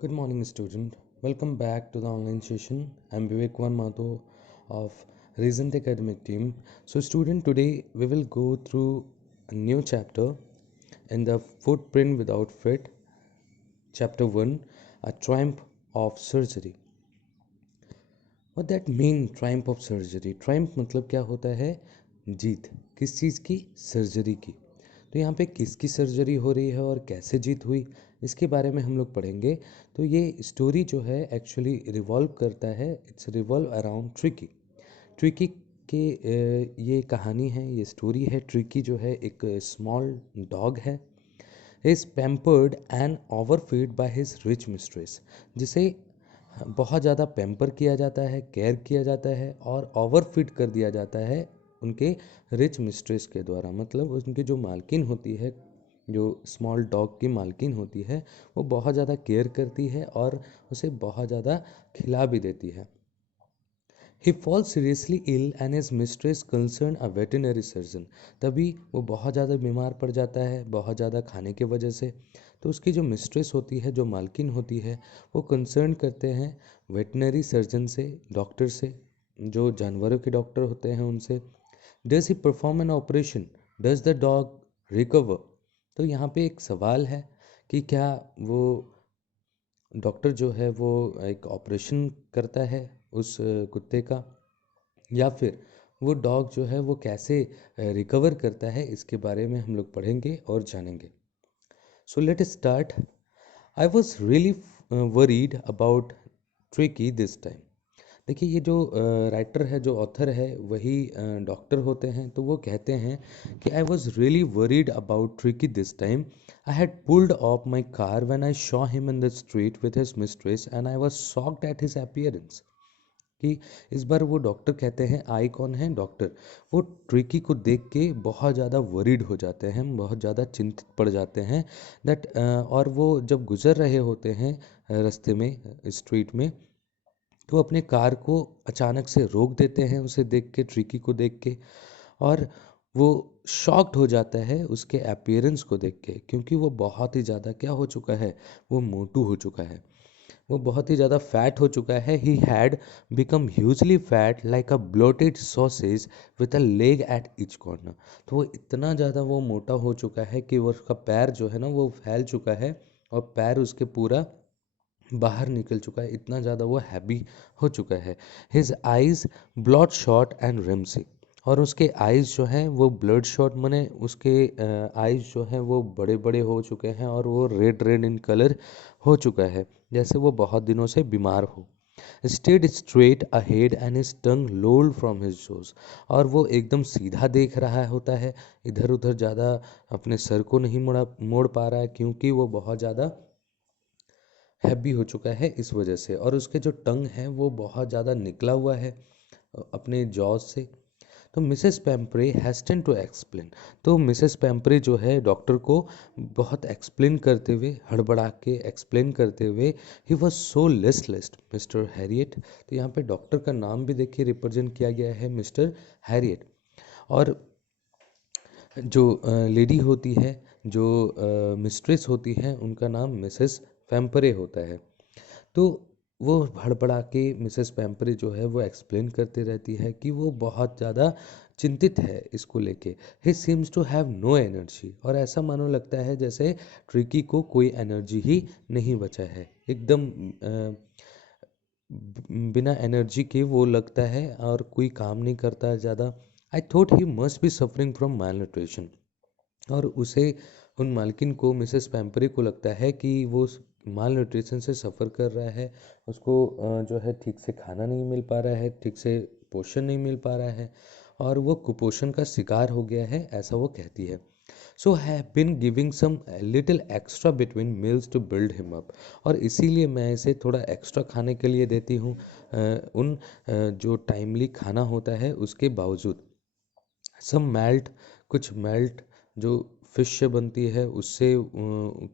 Good morning, student. Welcome back to the online session. I'm Vivek Mato of Recent Academic Team. So, student, today we will go through a new chapter in the Footprint Without Fit, Chapter 1, A Triumph of Surgery. What that mean, triumph of surgery? Triumph मतलब क्या होता है? जीत. किस चीज़ की? Surgery की. तो यहाँ पे किसकी सर्जरी हो रही है और कैसे जीत हुई, इसके बारे में हम लोग पढ़ेंगे. तो ये स्टोरी जो है एक्चुअली रिवॉल्व करता है, it's revolve around tricky. Tricky के ये कहानी है, ये स्टोरी है. ट्रिकी जो है एक स्मॉल डॉग है. Is pampered and overfeed by his rich mistress, जिसे बहुत ज़्यादा पैम्पर किया जाता है, केयर किया जाता है और ओवरफीड कर दिया जाता है उनके रिच मिस्ट्रेस के द्वारा. मतलब उनकी जो मालकिन होती है, जो स्मॉल डॉग की मालकिन होती है, वो बहुत ज़्यादा केयर करती है और उसे बहुत ज़्यादा खिला भी देती है. He fall seriously ill and his mistress concern a veterinary surgeon. तभी वो बहुत ज़्यादा बीमार पड़ जाता है, बहुत ज़्यादा खाने की वजह से. तो उसकी जो मिस्ट्रेस होती है, जो मालकिन होती है, वो कंसर्न करते हैं वेटनरी सर्जन से, डॉक्टर से, जो जानवरों के डॉक्टर होते हैं उनसे. Does he perform an operation, does the dog recover. तो यहाँ पे एक सवाल है कि क्या वो डॉक्टर जो है वो एक ऑपरेशन करता है उस कुत्ते का, या फिर वो डॉग जो है वो कैसे रिकवर करता है, इसके बारे में हम लोग पढ़ेंगे और जानेंगे. So let start. I was really worried about tricky this time. देखिए, ये जो राइटर है, जो ऑथर है, वही डॉक्टर होते हैं. तो वो कहते हैं कि I was really worried about tricky this time. I had pulled of my car when I saw him in the street with his mistress and I was shocked at his appearance. कि इस बार वो doctor कहते हैं, आई कौन है? Doctor. वो tricky को देख के बहुत ज़्यादा वरीड हो जाते हैं, बहुत ज़्यादा चिंतित पड़ जाते हैं. दैट और वो जब गुजर रहे होते हैं रास्ते में, स्ट्रीट में, तो अपने कार को अचानक से रोक देते हैं उसे देख के, ट्रिकी को देख के. और वो शॉक्ड हो जाता है उसके अपीयरेंस को देख के, क्योंकि वो बहुत ही ज़्यादा क्या हो चुका है? वो मोटू हो चुका है, वो बहुत ही ज़्यादा फैट हो चुका है. He had become hugely fat like a bloated sausage with a leg at each corner. तो वो इतना ज़्यादा वो मोटा हो चुका है कि वो उसका पैर जो है ना वो फैल चुका है, और पैर उसके पूरा बाहर निकल चुका है, इतना ज़्यादा वो हैवी हो चुका है. His eyes blood shot and rheumy. और उसके आइज़ जो हैं वो ब्लड शॉट, माने उसके आइज़ जो हैं वो बड़े बड़े हो चुके हैं और वो रेड रेड इन कलर हो चुका है, जैसे वो बहुत दिनों से बीमार हो. Stared straight ahead and his tongue lolled from his jaws. और वो एकदम सीधा देख रहा होता है, इधर उधर ज़्यादा अपने सर को नहीं मोड़ पा रहा है, क्योंकि वो बहुत ज़्यादा हैवी हो चुका है इस वजह से. और उसके जो टंग है वो बहुत ज़्यादा निकला हुआ है अपने जॉज से. तो मिसेस पेम्परे हैस्टन टू एक्सप्लेन. तो मिसेस पेम्परे जो है डॉक्टर को बहुत एक्सप्लेन करते हुए, हड़बड़ा के एक्सप्लेन करते हुए, he was so listless mister Harriet. तो यहाँ पे डॉक्टर का नाम भी देखिए रिप्रेजेंट किया गया है, मिस्टर हैरियट. और जो लेडी होती है, जो मिस्ट्रेस होती है, उनका नाम मिसेस पेम्परे होता है. तो वो हड़बड़ा के मिसेस पेम्परे जो है वो एक्सप्लेन करते रहती है कि वो बहुत ज़्यादा चिंतित है इसको लेके. He seems to have no energy. और ऐसा मानो लगता है जैसे ट्रिकी को कोई एनर्जी ही नहीं बचा है, एकदम बिना एनर्जी के वो लगता है और कोई काम नहीं करता है ज़्यादा. I thought he must be suffering from mall nutrition. और उसे, उन मालकिन को, मिसेस पैम्परी को लगता है कि वो माल न्यूट्रिशन से सफ़र कर रहा है. उसको जो है ठीक से खाना नहीं मिल पा रहा है, ठीक से पोषण नहीं मिल पा रहा है, और वो कुपोषण का शिकार हो गया है, ऐसा वो कहती है. So have been giving some little extra between meals to build him up. और इसीलिए मैं इसे थोड़ा एक्स्ट्रा खाने के लिए देती हूँ, जो टाइमली खाना होता है उसके बावजूद. सब मेल्ट, कुछ मेल्ट जो फिश से बनती है उससे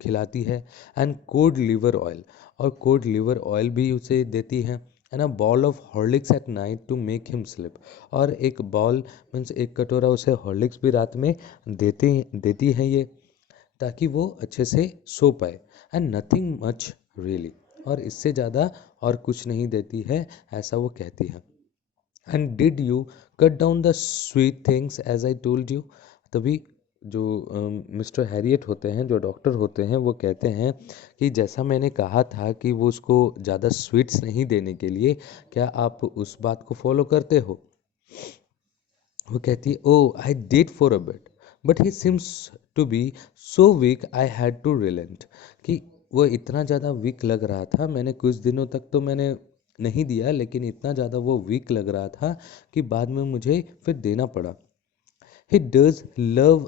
खिलाती है. एंड कोड लिवर ऑयल, और कोड लिवर ऑयल भी उसे देती है. And a bowl of Horlicks at night to make him sleep. और एक बॉल मीन्स एक कटोरा उसे हॉर्लिक्स भी रात में देती है ये, ताकि वो अच्छे से सो पाए. And nothing much really. और इससे ज़्यादा और कुछ नहीं देती है, ऐसा वो कहती है। And did you cut down the sweet things as I told you. तभी जो मिस्टर हैरियट होते हैं, जो डॉक्टर होते हैं, वो कहते हैं कि जैसा मैंने कहा था कि वो उसको ज़्यादा स्वीट्स नहीं देने के लिए, क्या आप उस बात को फॉलो करते हो। वो कहती है, oh I did for a bit but he seems to be so weak I had to relent. कि वो इतना ज़्यादा वीक लग रहा था, मैंने कुछ दिनों तक तो मैंने नहीं दिया, लेकिन इतना ज़्यादा वो वीक लग रहा था कि बाद में मुझे फिर देना पड़ा। He does love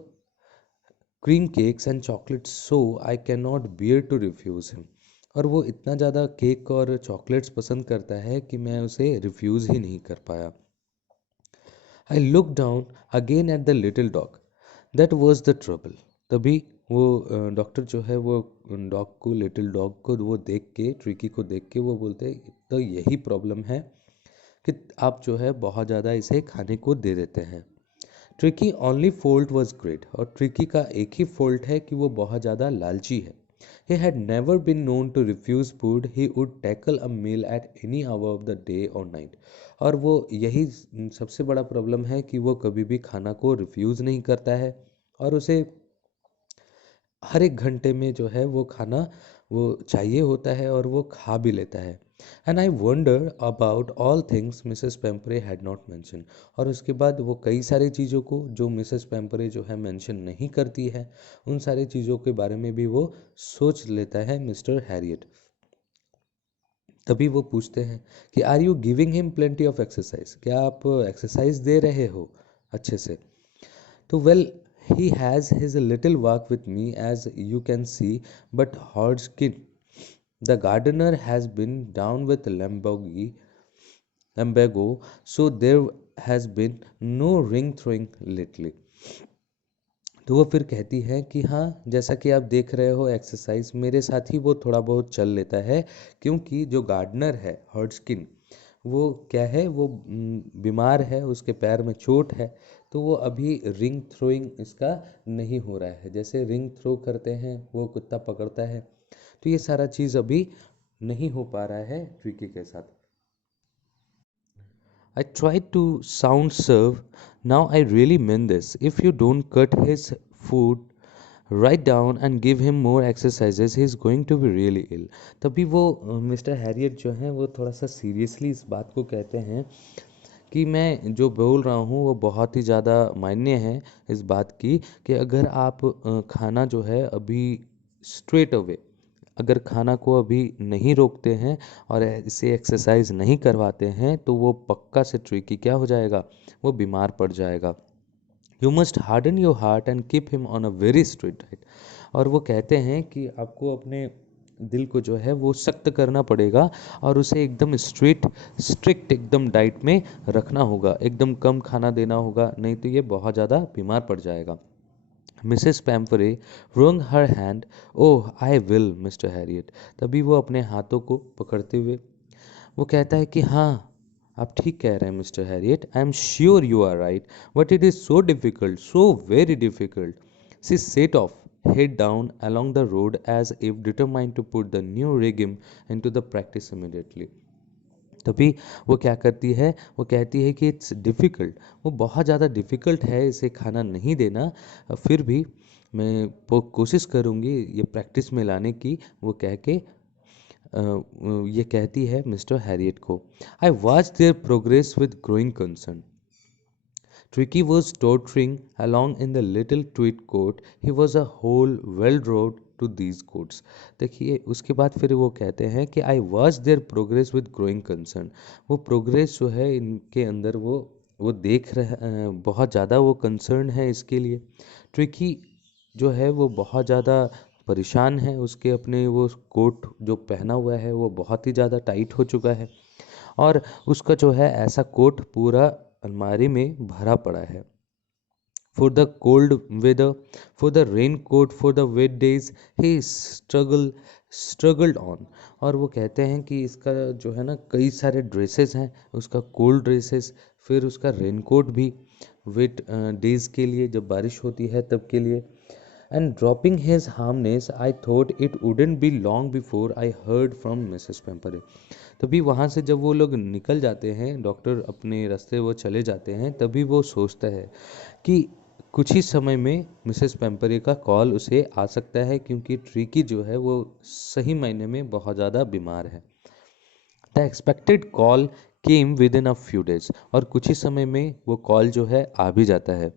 cream cakes and chocolates so I can not bear to refuse him. और वो इतना ज़्यादा केक और चॉकलेट्स पसंद करता है कि मैं उसे रिफ्यूज़ ही नहीं कर पाया। I look down again at the little dog, that was the trouble. तभी वो डॉक्टर जो है वो डॉग को, लिटिल डॉग को वो देख के, ट्रिकी को देख के वो बोलते, तो यही प्रॉब्लम है कि आप जो है बहुत ज़्यादा इसे खाने को दे देते हैं। Tricky only fault was great. और ट्रिकी का एक ही फॉल्ट है कि वो बहुत ज़्यादा लालची है। He had never been known to refuse food. He would tackle a meal at any hour of the day or night. और वो यही सबसे बड़ा प्रॉब्लम है कि वो कभी भी खाना को रिफ्यूज़ नहीं करता है, और उसे हर एक घंटे में जो है वो खाना वो चाहिए होता है, और वो खा भी लेता है। And I wonder about all things Mrs Pumphrey had not mentioned. और उसके बाद वो कई सारी चीज़ों को जो मिसेस पेम्परे जो है मेंशन नहीं करती है, उन सारी चीज़ों के बारे में भी वो सोच लेता है मिस्टर हैरियट। तभी वो पूछते हैं कि are you giving him plenty of exercise, क्या आप एक्सरसाइज दे रहे हो अच्छे से। तो well, he has his little walk with me as you can see, but Hodgkin, the gardener, has been down with lumbago, so there has been no ring throwing lately. तो वो फिर कहती है कि हाँ, जैसा कि आप देख रहे हो, एक्सरसाइज मेरे साथ ही वो थोड़ा बहुत चल लेता है, क्योंकि जो गार्डनर है हॉड्जकिन, वो क्या है, वो बीमार है, उसके पैर में चोट है, तो वो अभी रिंग थ्रोइंग इसका नहीं हो रहा है। जैसे रिंग थ्रो करते हैं, वो कुत्ता पकड़ता है, तो ये सारा चीज़ अभी नहीं हो पा रहा है ट्रिकी के साथ। I tried to sound serve. Now I really mean this. If you don't cut his food right down and give him more exercises, he is going to be really ill. तभी वो mister Herriot जो हैं वो थोड़ा सा seriously इस बात को कहते हैं कि मैं जो बोल रहा हूँ वो बहुत ही ज़्यादा मायने है इस बात की, कि अगर आप खाना जो है अभी स्ट्रेट अवे, अगर खाना को अभी नहीं रोकते हैं और इसे एक्सरसाइज नहीं करवाते हैं, तो वो पक्का से ट्रिकी क्या हो जाएगा, वो बीमार पड़ जाएगा। You must harden your heart and keep him on a very strict diet. और वो कहते हैं कि आपको अपने दिल को जो है वो सख्त करना पड़ेगा, और उसे एकदम स्ट्रिक्ट एकदम डाइट में रखना होगा, एकदम कम खाना देना होगा, नहीं तो ये बहुत ज़्यादा बीमार पड़ जाएगा। Mrs Pumphrey wrung her hand. Oh I will mister Herriot. तभी वो अपने हाथों को पकड़ते हुए वो कहता है कि हाँ, आप ठीक कह रहे हैं mister Herriot, I am sure you are right, but it is so difficult, so very difficult. She set off head down along the road as if determined to put the new regime into the practice immediately. तभी वो क्या करती है, वो कहती है कि it's difficult, वो बहुत ज़्यादा डिफ़िकल्ट है इसे खाना नहीं देना, फिर भी मैं वो कोशिश करूँगी ये प्रैक्टिस में लाने की, वो कह के ये कहती है मिस्टर हैरियट को। I watch there progress with growing concern. Tricky was tottering along in the little tweed coat. He was a whole well road to these coats. देखिए उसके बाद फिर वो कहते हैं कि I watch there progress with growing concern. वो progress जो है इनके अंदर वो देख रहे, बहुत ज़्यादा वो कंसर्न है इसके लिए। ट्रिकी जो है वो बहुत ज़्यादा परेशान है, उसके अपने वो कोट जो पहना हुआ है वो बहुत ही ज़्यादा टाइट हो चुका है, और उसका जो है ऐसा कोट पूरा अलमारी में भरा पड़ा है। For the cold weather, for the rain coat, for the wet days, he struggled on. और वो कहते हैं कि इसका जो है ना कई सारे ड्रेसेस हैं, उसका कोल्ड ड्रेसेस, फिर उसका रेन कोट भी वेट डेज के लिए, जब बारिश होती है तब के लिए, and dropping his harness I thought it wouldn't be long before I heard from Mrs. Pemberley. तभी वहाँ से जब वो लोग निकल जाते हैं, डॉक्टर अपने रास्ते वो चले जाते हैं, तभी वो सोचता है कि कुछ ही समय में मिसेस पेम्परे का कॉल उसे आ सकता है, क्योंकि ट्रिकी जो है वो सही मायने में बहुत ज़्यादा बीमार है. The expected call came with in a few days, और कुछ ही समय में वो कॉल जो है आ भी जाता है.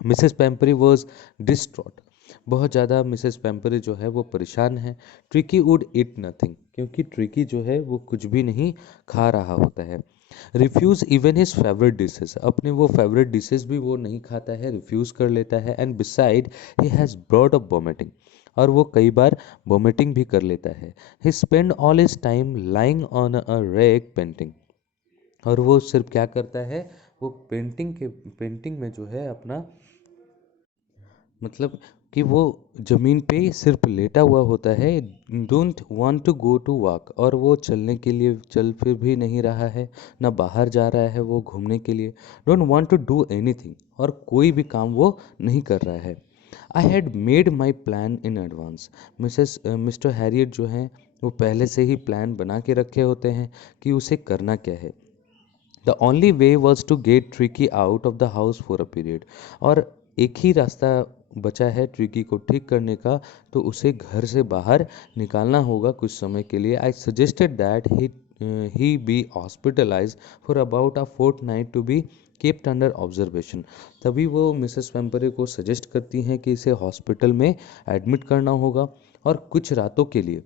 Mrs Pumphrey was distraught. बहुत ज़्यादा मिसेस पेम्परी जो है वो परेशान है. ट्रिकी वुड ईट नथिंग, क्योंकि ट्रिकी जो है वो कुछ भी नहीं खा रहा होता है. Refuse even his favourite dishes, अपने वो फेवरेट डिशेज भी वो नहीं खाता है, रिफ्यूज़ कर लेता है. And beside he has brought up vomiting, और वो कई बार वॉमिटिंग भी कर लेता है. He spend all his time lying on a rack painting, और वो सिर्फ क्या करता है, वो पेंटिंग में जो है अपना मतलब कि वो ज़मीन पे सिर्फ लेटा हुआ होता है. Don't want to go to walk, और वो चलने के लिए चल फिर भी नहीं रहा है, ना बाहर जा रहा है वो घूमने के लिए. Don't want to do anything, और कोई भी काम वो नहीं कर रहा है. I had made my plan in advance. Mister Herriot जो हैं वो पहले से ही प्लान बना के रखे होते हैं कि उसे करना क्या है. The only way was to get Tricki out of the house for a period, और एक ही रास्ता बचा है ट्रिकी को ठीक करने का, तो उसे घर से बाहर निकालना होगा कुछ समय के लिए. I suggested that he be hospitalise for about a fortnight to be kept under observation. तभी वो मिसेस पेम्परे को सजेस्ट करती हैं कि इसे हॉस्पिटल में एडमिट करना होगा, और कुछ रातों के लिए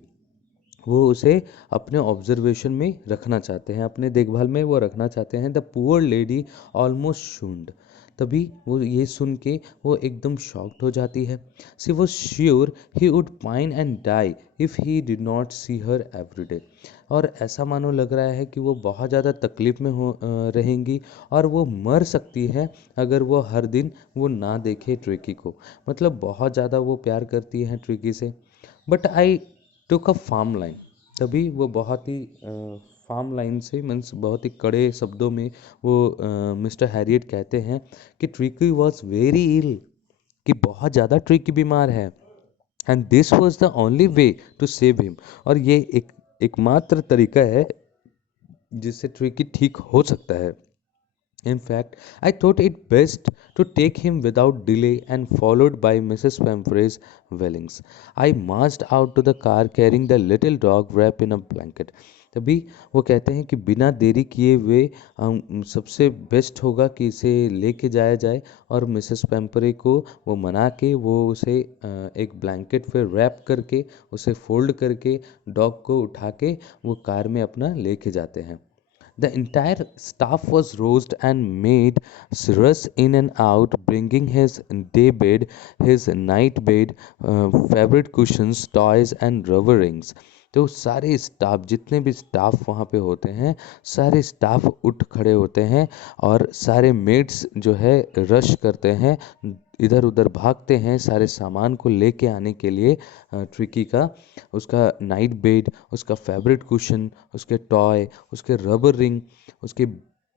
वो उसे अपने ऑब्जर्वेशन में रखना चाहते हैं, अपने देखभाल में वो रखना चाहते हैं. The poor lady almost swooned. तभी वो ये सुन के वो एकदम शॉक्ड हो जाती है. She was sure he would pine and die if he did not see her every day. और ऐसा मानो लग रहा है कि वो बहुत ज़्यादा तकलीफ़ में रहेंगी, और वो मर सकती है अगर वो हर दिन वो ना देखे ट्रिकी को. मतलब बहुत ज़्यादा वो प्यार करती हैं ट्रिकी से. But I took a firm line. तभी वो बहुत ही फार्म लाइन से मीन्स बहुत ही कड़े शब्दों में वो मिस्टर हैरियट कहते हैं कि ट्रिकी वॉज वेरी इल, कि बहुत ज़्यादा ट्रिकी बीमार है. And this was the only way to save him, और ये एकमात्र तरीका है जिससे ट्रिकी ठीक हो सकता है. In fact, I thought it best to take him without delay, and followed by Mrs. Pemfrey's Wellings, I marched out to the car carrying the little dog wrapped in a blanket. तभी वो कहते हैं कि बिना देरी किए हुए सबसे बेस्ट होगा कि इसे लेके जाया जाए, और मिसेस पेम्परे को वो मना के वो उसे एक ब्लैंकेट पे रैप करके उसे फोल्ड करके डॉग को उठा के वो कार में अपना लेके जाते हैं. The entire staff was roused and made rush in and out, bringing his day bed, his night bed, favorite cushions, toys and rubber rings. तो सारे स्टाफ, जितने भी स्टाफ वहाँ पे होते हैं, सारे स्टाफ उठ खड़े होते हैं, और सारे मेड्स जो है रश करते हैं, इधर उधर भागते हैं सारे सामान को लेके आने के लिए. ट्रिकी का उसका नाइट बेड, उसका फेवरेट कुशन, उसके टॉय, उसके रबर रिंग, उसके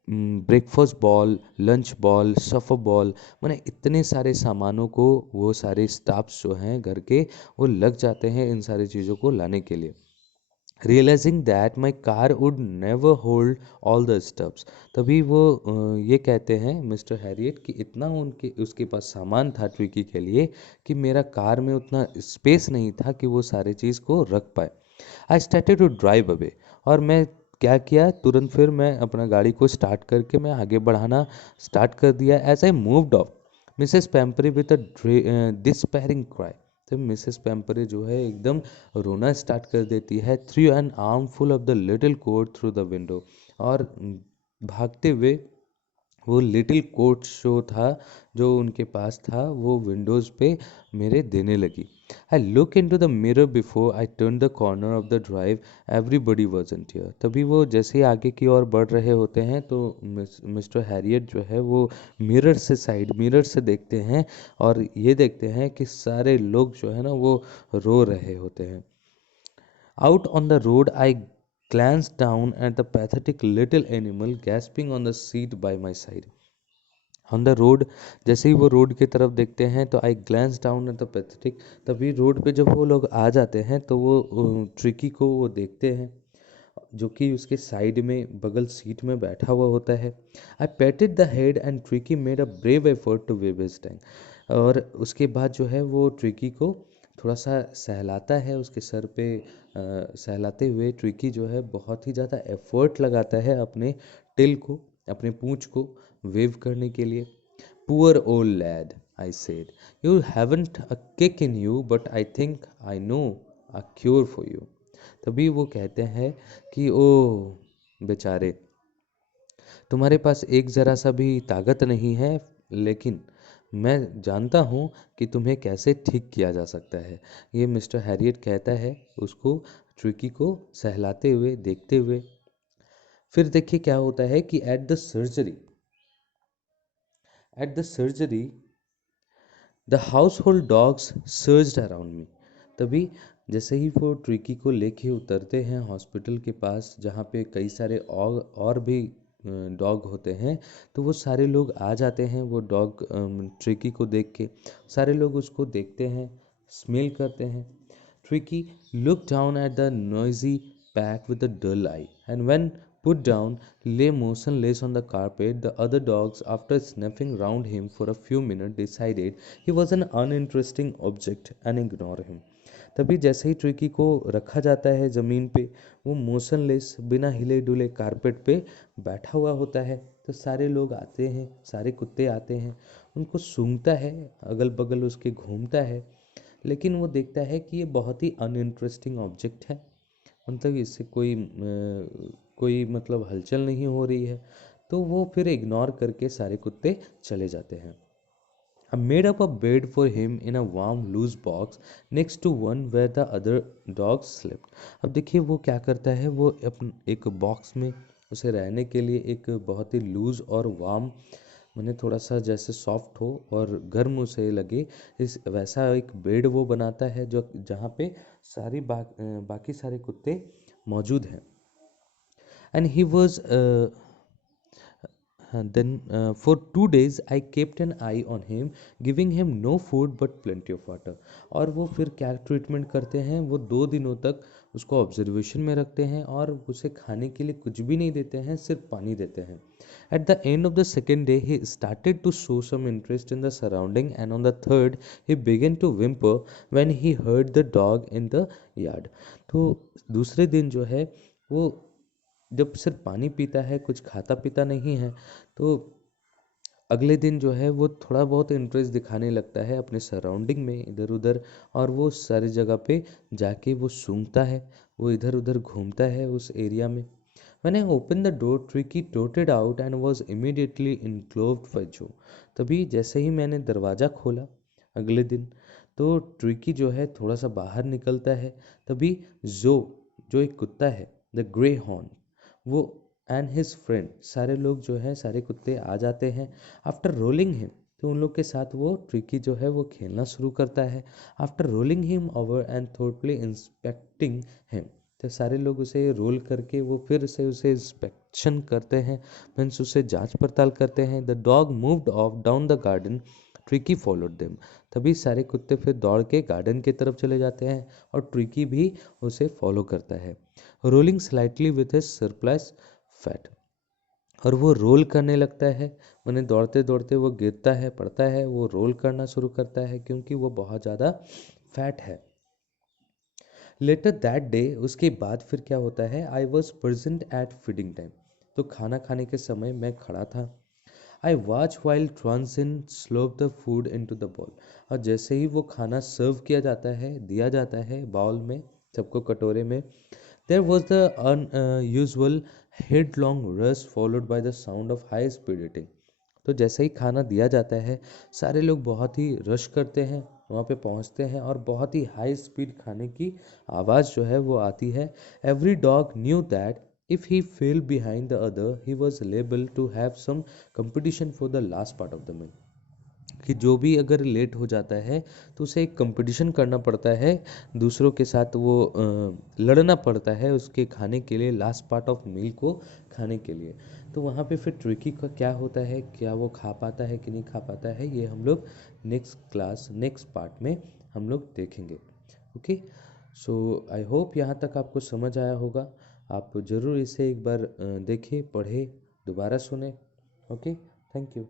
ब्रेकफास्ट बॉल, लंच बॉल, सफ़र बॉल, मैंने इतने सारे सामानों को वो सारे स्टाफ्स जो हैं घर के वो लग जाते हैं इन सारी चीज़ों को लाने के लिए. Realising that my car would never hold all the stuffs. तभी वो ये कहते हैं मिस्टर हैरियट कि इतना उनके उसके पास सामान था ट्रिकी के लिए कि मेरा कार में उतना स्पेस नहीं था कि वो सारी चीज़ को रख पाए. I started to drive away, और मैं क्या किया, तुरंत फिर मैं अपना गाड़ी को स्टार्ट करके मैं आगे बढ़ाना स्टार्ट कर दिया. As I moved off Mrs Pumphrey with a despairing cry. तो मिसेस पेम्परी जो है एकदम रोना स्टार्ट कर देती है. Threw an armful of the little coat through the window, और भागते हुए वो लिटिल कोट शो था जो उनके पास था वो विंडोज़ पे मेरे देने लगी. I look into the mirror before I turn the corner of the drive, everybody wasn't here. तभी वो जैसे ही आगे की ओर बढ़ रहे होते हैं तो मिस्टर हैरियट जो है वो मिरर से देखते हैं, और ये देखते हैं कि सारे लोग जो है ना वो रो रहे होते हैं. Out on the road, I glanced down at the pathetic little animal gasping on the seat by my side. On the road. जैसे ही वो रोड की तरफ देखते हैं तो I glanced down at the pathetic. तभी रोड पे जब वो लोग आ जाते हैं तो वो ट्रिकी को वो देखते हैं, जो कि उसके साइड में बगल सीट में बैठा हुआ होता है। I patted the head and Tricki made a brave effort to wave his tongue. और उसके बाद जो है वो ट्रिकी को थोड़ा सा सहलाता है उसके सर पे। सहलाते हुए ट्रिकी जो है बहुत ही ज़्यादा एफर्ट लगाता है अपने टिल को, अपने पूंछ को वेव करने के लिए। Poor old lad, I said, you haven't a kick in you, but I think I know a cure for you. तभी वो कहते हैं कि ओ बेचारे, तुम्हारे पास एक ज़रा सा भी ताकत नहीं है, लेकिन मैं जानता हूँ कि तुम्हें कैसे ठीक किया जा सकता है। ये मिस्टर हैरियट कहता है उसको, ट्रिकी को सहलाते हुए, देखते हुए। फिर देखिए क्या होता है कि at the surgery the house hold dogs surged around me. तभी जैसे ही वो ट्रिकी को लेके उतरते हैं हॉस्पिटल के पास, जहाँ पे कई सारे और भी डॉग होते हैं, तो वो सारे लोग आ जाते हैं वो डॉग ट्रिकी को देख के। सारे लोग उसको देखते हैं, स्मेल करते हैं। Tricky looked down at the noisy pack with a dull eye, and when put down, lay motionless on the carpet. The other dogs, after sniffing round him for a few minutes, decided he was an uninteresting object and ignored him. तभी जैसे ही tricky को रखा जाता है ज़मीन पे, वो motionless बिना हिले डुले कारपेट पे बैठा हुआ होता है। तो सारे लोग आते हैं, सारे कुत्ते आते हैं, उनको सूंघता है, अगल बगल उसके घूमता है, लेकिन वो देखता है कि ये बहुत ही अनइंटरेस्टिंग ऑब्जेक्ट है, मतलब इससे कोई मतलब हलचल नहीं हो रही है। तो वो फिर इग्नोर करके सारे कुत्ते चले जाते हैं। I made up a bed for him in a warm loose box next to one where the other dogs slept. अब देखिए वो क्या करता है, वो एक बॉक्स में उसे रहने के लिए एक बहुत ही लूज और वार्म, मैंने थोड़ा सा जैसे सॉफ्ट हो और गर्म उसे लगे, इस वैसा एक बेड वो बनाता है जो जहाँ पे बाकी सारे कुत्ते मौजूद हैं। And he was then for 2 days I kept an eye on him, giving him no food but plenty of water. और वो फिर क्या ट्रीटमेंट करते हैं, वो 2 दिनों तक उसको ऑब्जर्वेशन में रखते हैं और उसे खाने के लिए कुछ भी नहीं देते हैं, सिर्फ पानी देते हैं। At the end of the second day he started to show some interest in the surrounding, and on the third he began to whimper when he heard the dog in the yard. तो दूसरे दिन जो है वो जब सिर्फ पानी पीता है, कुछ खाता पीता नहीं है, तो अगले दिन जो है वो थोड़ा बहुत इंटरेस्ट दिखाने लगता है अपने सराउंडिंग में, इधर उधर। और वो सारी जगह पे जाके वो सूंघता है, वो इधर उधर घूमता है उस एरिया में। When I opened the door, Tricky trotted out and was immediately engulfed by Joe. तभी जैसे ही मैंने दरवाज़ा खोला अगले दिन, तो ट्रिकी जो है थोड़ा सा बाहर निकलता है। तभी जो एक कुत्ता है, द ग्रे हॉर्न, वो एंड हिज फ्रेंड, सारे लोग जो है सारे कुत्ते आ जाते हैं। आफ्टर रोलिंग हिम, तो उन लोग के साथ वो ट्रिकी जो है वो खेलना शुरू करता है। After rolling him over and thoughtfully inspecting him, तो सारे लोग उसे रोल करके वो फिर से उसे इंस्पेक्शन करते हैं, मीन्स उसे जांच पड़ताल करते हैं। The dog moved of down the garden, tricky followed them. तभी सारे कुत्ते फिर दौड़ के गार्डन की तरफ चले जाते हैं और ट्रिकी भी उसे फॉलो करता है, rolling slightly with his surplus fat. और वो रोल करने लगता है, मैंने दौड़ते दौड़ते वो गिरता है, पड़ता है, वो रोल करना शुरू करता है क्योंकि वो बहुत ज़्यादा फैट है। लेटर दैट डे, उसके बाद फिर क्या होता है, I was present at feeding time, तो खाना खाने के समय मैं खड़ा था। I watch while Tristan slopped the food into the bowl, और जैसे ही वो खाना सर्व किया जाता है, दिया जाता है बाउल में, सबको कटोरे में, there was the unusual headlong rush followed by the sound of high speed eating. तो जैसे ही खाना दिया जाता है, सारे लोग बहुत ही रश करते हैं, वहाँ पे पहुँचते हैं और बहुत ही हाई स्पीड खाने की आवाज़ जो है वो आती है। Every dog knew that if he fell behind the other he was liable to have some competition for the last part of the meal. कि जो भी अगर लेट हो जाता है तो उसे एक कंपटीशन करना पड़ता है, दूसरों के साथ वो लड़ना पड़ता है उसके खाने के लिए, लास्ट पार्ट ऑफ मील को खाने के लिए। तो वहाँ पे फिर ट्रिकी का क्या होता है, क्या वो खा पाता है कि नहीं खा पाता है, ये हम लोग नेक्स्ट पार्ट में हम लोग देखेंगे। ओके, सो आई होप यहाँ तक आपको समझ आया होगा। आप ज़रूर इसे एक बार देखें, पढ़ें, दोबारा सुने। Okay, thank you.